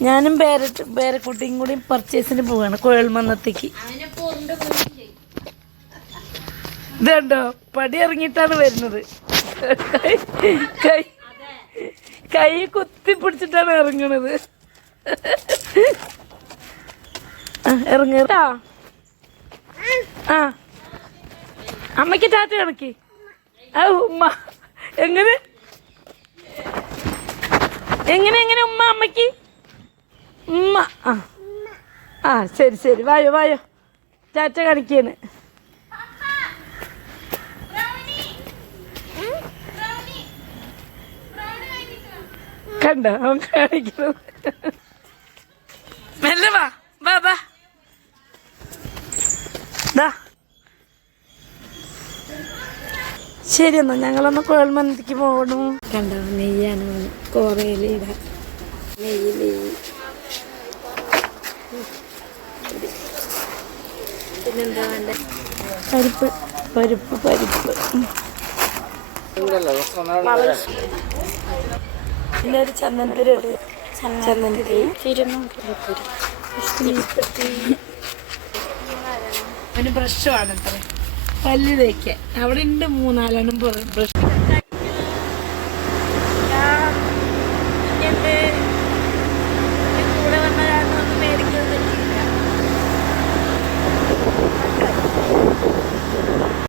ഞാനും പേര പേരക്കുട്ടിയും കൂടി പർച്ചേസിന് പോവാണ് കുഴൽമന്നത്തേക്ക് ഇതുണ്ടോ? പടി ഇറങ്ങിയിട്ടാണ് വരുന്നത്. കൈ കൈ കുത്തി പിടിച്ചിട്ടാണ് ഇറങ്ങണത്. ആ, ഇറങ്ങ് കേട്ടോ ആ. അമ്മയ്ക്ക് ടാറ്റ കണക്കി. ആ ഉമ്മ. എങ്ങനെ? എങ്ങനെ എങ്ങനെ ഉമ്മ അമ്മയ്ക്ക്? ഉമ്മ. ആ. ആ ശരി ശരി. വായോ വായോ. ചാറ്റ കാണിക്കാണ് കണ്ടോ? അവൻ കാണിക്കുന്നത്. മെല്ലെ വാ. വാ വാ. ശരി എന്നാ ഞങ്ങളൊന്ന് കുഴൽമന്തിക്ക് പോകണു കണ്ടോ? നെയ്യാണ് കോറയിലിടാൻ നെയ്യ് പിന്നെന്താ പരിപ്പ്. പരിപ്പ് പരിപ്പ്. പിന്നെ ഒരു ചന്ദനത്തിരി. ചന്ദനത്തിരി. അവന് ബ്രഷ് വേണം അത്ര. പല്ല് തേക്കാൻ. അവിടെ ഉണ്ട് മൂന്നാലെണ്ണം ബ്രഷ്